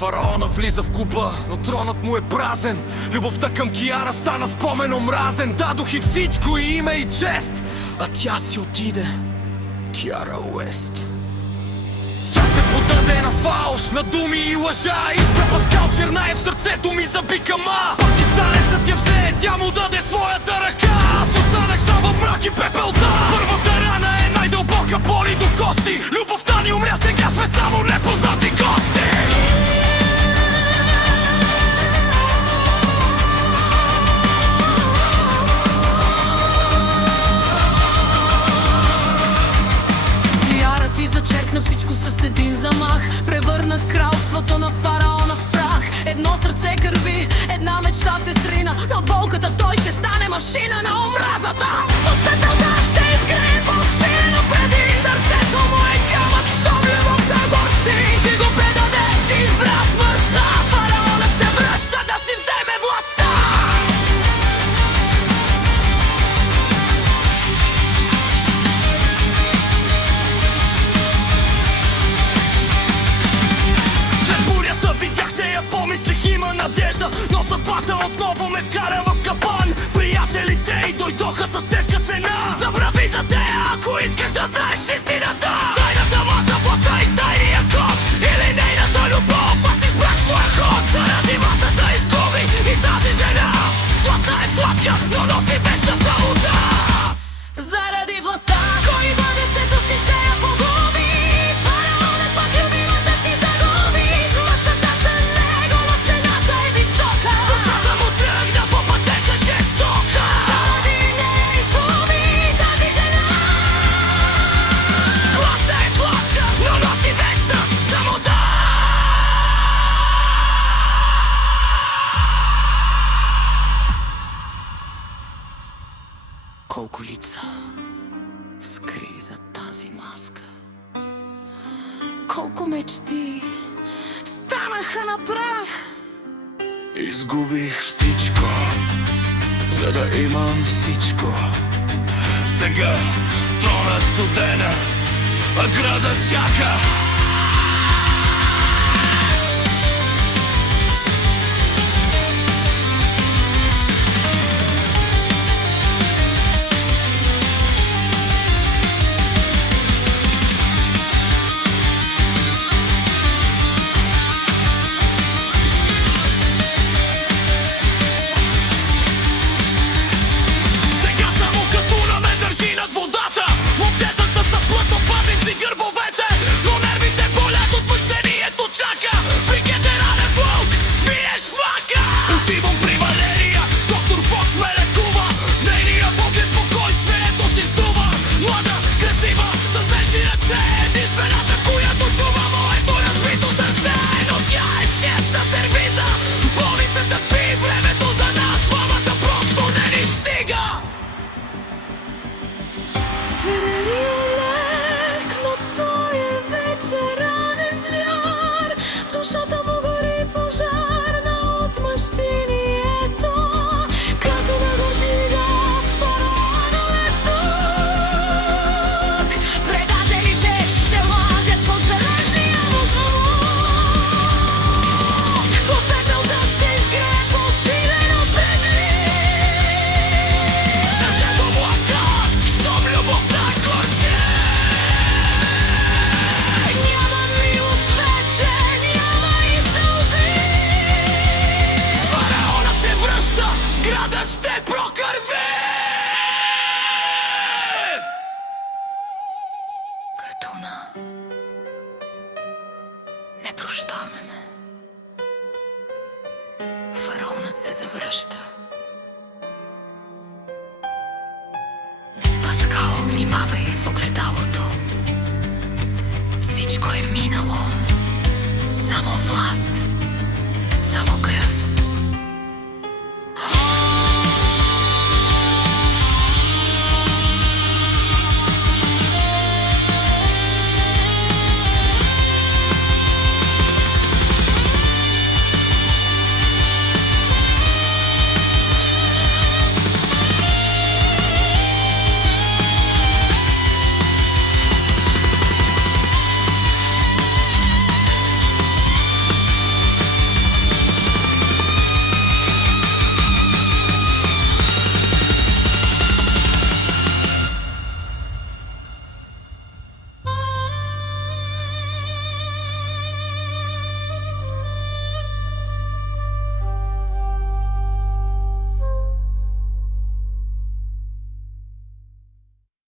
Фараона влиза в клуба, но тронът му е празен. Любовта към Киара стана спомен омразен. Дадох и всичко, и име, и чест, а тя си отиде. Киара Уест. Тя се подаде на фалш, на думи и лъжа. Изпре Паскал Чернаев, сърцето ми заби кама. Пакистанецът я взе, тя му даде своята ръка. Аз останах сам в мрак и пепелта. Първата рана е най-дълбока, боли до кости. Любовта ни умря, сега сме само непознати гости. Зачеркна всичко с един замах. Превърна кралството на фараона в прах. Едно сърце кърви, една мечта се срина. От болката той ще стане машина на омразата. От пепелта ще изгрее по-силно преди. Сърцето му е камък, щом любовта горчи. Ти го предаде, ти избра смъртта. Фараонът се връща да си вземе властта. Но съдбата отново ме вкара в капан. Приятелите й дойдоха с тежка цена. Забрави за тея, ако искаш да знаеш истината. Тайната маса, властта и тайния код, или нейната любов. Аз избрах своя ход. Заради масата изгуби и тази жена. Властта е сладка, но носи вечна самота. Заради властта кой бъдещето си с тея погуби. Фараонът пак любимата си загуби. Масата него, но цената е висока. Душата му тръгна по пътека жестока. Заради нея изгуби тази жена. Властта е сладка, но носи вечна самота. Колко лица скри за тази маска. Колко мечти станаха на прах. Изгубих всичко, за да имам всичко. Сега тронът студена, а градът чака. Ще прокърви! Катуна, не прощаваме ме. Фараонът се завръща. Паскал, внимавай в огледалото.